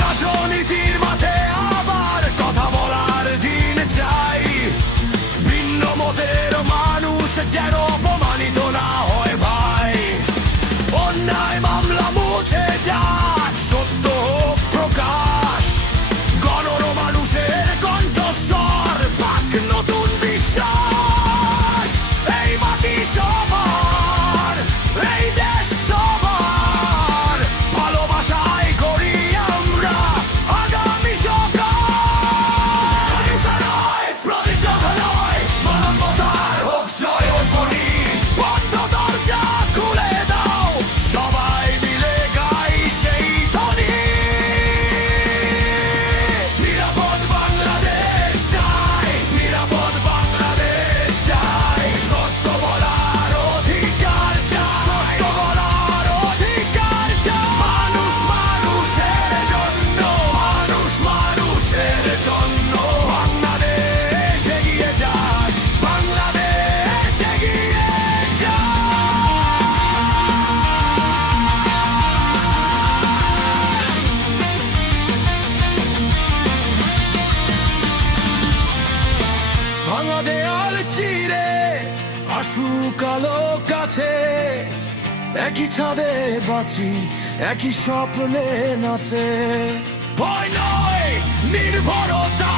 রাজনীতির মাঠে আবার কথা বলার দিন চাই, ভিন্ন মতের মানুষ যেন অপমানিত না হয় ভাই। অন্যায় মামলা মুছে যাক, সত্য হোক প্রকাশ, গণর মানুষের কণ্ঠস্বর পাক নতুন বিশ্বাস। এই মাটি সবার, এই দেশ সবার, ভালোবাসায় করি আমরা আগামী সকাল। প্রতিশোধ নয়, মানবতার হোক জয় ধ্বনি, বন্ধ দরজা খুলে দাও, সবাই মিলে গাই সেই ধ্বনি। নিরাপদ বাংলাদেশ চাই, নিরাপদ বাংলাদেশ চাই, সত্য বলার অধিকার চাই, সত্য বলার অধিকার চাই। মানুষ মানুষের জন্য, মানুষ মানুষের জন্য, বাংলাদেশ এগিয়ে যায়, বাংলাদেশ এগিয়ে যায়। ভাঙা দেয়াল চিরে আসুক আলো কাছে, একই ছাদে বাঁচি, একই স্বপ্নে নাচে। ভয় নয়, নির্ভরতা